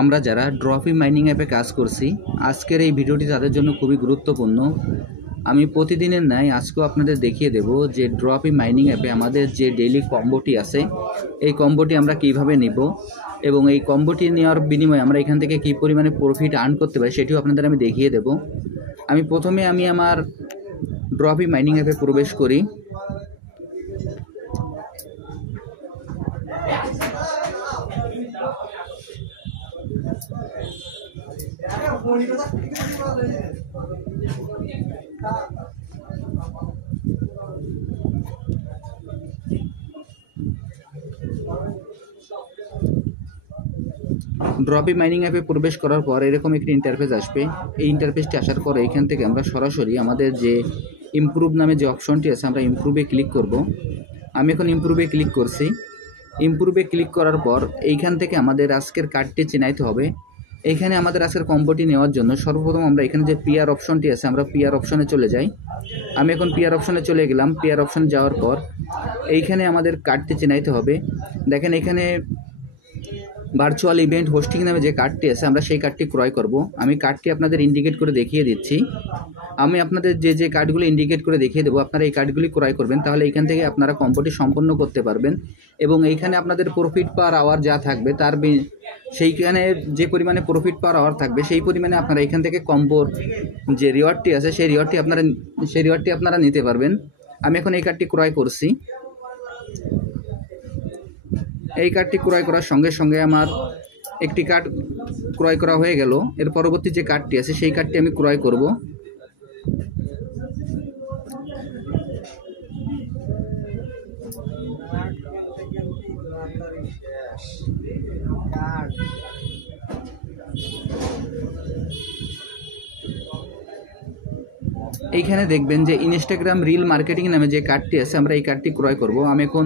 আমরা যারা ড্রপি মাইনিং অ্যাপে কাজ করছি, আজকের এই ভিডিওটি তাদের জন্য খুবই গুরুত্বপূর্ণ। আমি প্রতিদিনের ন্যায় আজকেও আপনাদের দেখিয়ে দেব যে ড্রপি মাইনিং অ্যাপে আমাদের যে ডেইলি কম্বোটি আছে, এই কম্বোটি আমরা কিভাবে নিব এবং এই কম্বোটি নেওয়ার বিনিময়ে আমরা এখান থেকে কী পরিমাণে প্রফিট আর্ন করতে পারি সেটিও আপনাদের আমি দেখিয়ে দেব। প্রথমে আমার ড্রপি মাইনিং অ্যাপে প্রবেশ করি। ড্রপি মাইনিং অ্যাপে প্রবেশ করার পর এরকম একটি ইন্টারফেস আসবে। এই ইন্টারফেসটি আসার পর এইখান থেকে আমরা সরাসরি আমাদের যে ইমপ্রুভ নামে যে অপশনটি আছে আমরা ইমপ্রুভে ক্লিক করব। আমি এখন ইমপ্রুভে ক্লিক করছি। ইমপ্রুভে ক্লিক করার পর এইখান থেকে আমাদের আজকের কার্ডটি চেনাইতে হবে। এইখানে আমাদের আজকের কম্বোটি নেওয়ার জন্য সর্বপ্রথম আমরা এখানে যে পিআর অপশনটি আছে আমরা পিআর অপশনে চলে যাই। আমি এখন পিআর অপশনে চলে গেলাম। পিআর অপশনে যাওয়ার পর এইখানে আমাদের কার্ডটি চেনাইতে হবে। দেখেন এখানে ভার্চুয়াল ইভেন্ট হোস্টিং নামে যে কার্ডটি আছে আমরা সেই কার্ডটি ক্রয় করব। আমি কার্ডটি আপনাদের ইন্ডিকেট করে দেখিয়ে দিচ্ছি। আমি আপনাদের যে কার্ডগুলো ইন্ডিকেট করে দেখিয়ে দেবো, আপনারা এই কার্ডগুলি ক্রয় করবেন, তাহলে এইখান থেকে আপনারা কম্বোটি সম্পন্ন করতে পারবেন এবং এইখানে আপনাদের প্রফিট পার আওয়ার যা থাকবে তার সেইখানে যে পরিমাণে প্রফিট পার আওয়ার থাকবে সেই পরিমাণে আপনারা এখান থেকে কম্বোর যে রিওয়ার্ডটি আছে সেই রিওয়ার্ডটি আপনারা নিতে পারবেন। আমি এখন এই কার্ডটি ক্রয় করছি। এই কার্ডটি ক্রয় করার সঙ্গে সঙ্গে আমার একটি কার্ড ক্রয় করা হয়ে গেল। এর পরবর্তী যে কার্ডটি আছে সেই কার্ডটি আমি ক্রয় করব। এইখানে দেখবেন যে ইনস্টাগ্রাম রিল মার্কেটিং নামে যে কার্ডটি আছে আমরা এই কার্ডটি ক্রয় করব। আমি এখন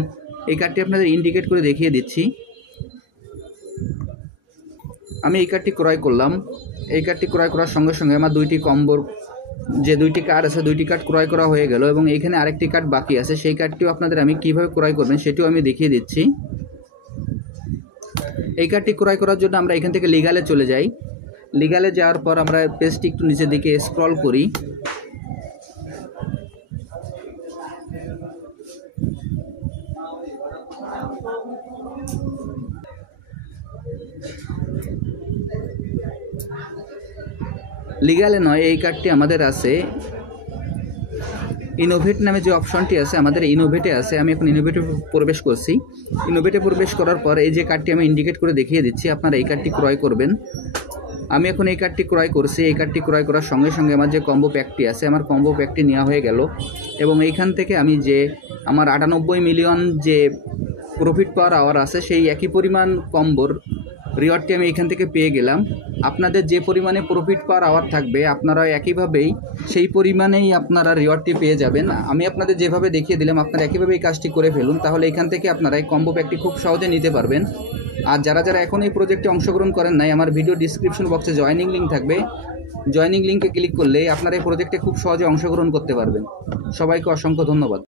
এই কার্ডটি আপনাদের ইন্ডিকেট করে দেখিয়ে দিচ্ছি। আমি এই কার্ডটি ক্রয় করলাম। এই কার্ডটি ক্রয় করার সঙ্গে সঙ্গে আমার দুইটি কম্বোর যে দুইটি কার্ড আছে দুইটি কার্ড ক্রয় করা হয়ে গেল এবং এইখানে আরেকটি কার্ড বাকি আছে। সেই কার্ডটিও আপনাদের আমি কিভাবে ক্রয় করবেন সেটিও আমি দেখিয়ে দিচ্ছি। এই কার্ডটি ক্রয় করার জন্য আমরা এখান থেকে লিগালে চলে যাই। লিগালে যাওয়ার পর আমরা পেজটি একটু নিচের দিকে স্ক্রল করি। লিগালে নয়, এই কার্ডটি আমাদের আছে ইনোভেট নামে যে অপশনটি আছে আমাদের ইনোভেটে আছে। আমি এখন ইনোভেটে প্রবেশ করছি। ইনোভেটে প্রবেশ করার পর এই যে কার্ডটি আমি ইন্ডিকেট করে দেখিয়ে দিচ্ছি, আপনারা এই কার্ডটি ক্রয় করবেন। আমি এখন এই কার্ডটি ক্রয় করছি। এই কার্ডটি ক্রয় করার সঙ্গে সঙ্গে আমার যে কম্বো প্যাকটি আছে আমার কম্বো প্যাকটি নেওয়া হয়ে গেল এবং এইখান থেকে আমি যে আমার 98 মিলিয়ন যে প্রফিট পাওয়ার আওয়ার আছে সেই একই পরিমাণ কম্বোর রিওয়ার্ডটি আমি এখান থেকে পেয়ে গেলাম। আপনাদের যে পরিমাণে প্রফিট পার আওয়ার থাকবে আপনারা একইভাবেই সেই পরিমাণেই আপনারা রিওয়ার্ডটি পেয়ে যাবেন। আমি আপনাদের যেভাবে দেখিয়ে দিলাম আপনারা একইভাবে এই কাজটি করে ফেলুন, তাহলে এখান থেকে আপনারা এই কম্বো প্যাকটি খুব সহজে নিতে পারবেন। আর যারা এখন এই প্রজেক্টে অংশগ্রহণ করেন নাই, আমার ভিডিও ডিসক্রিপশন বক্সে জয়েনিং লিঙ্ক থাকবে। জয়েনিং লিঙ্কে ক্লিক করলে আপনারা এই প্রজেক্টে খুব সহজে অংশগ্রহণ করতে পারবেন। সবাইকে অসংখ্য ধন্যবাদ।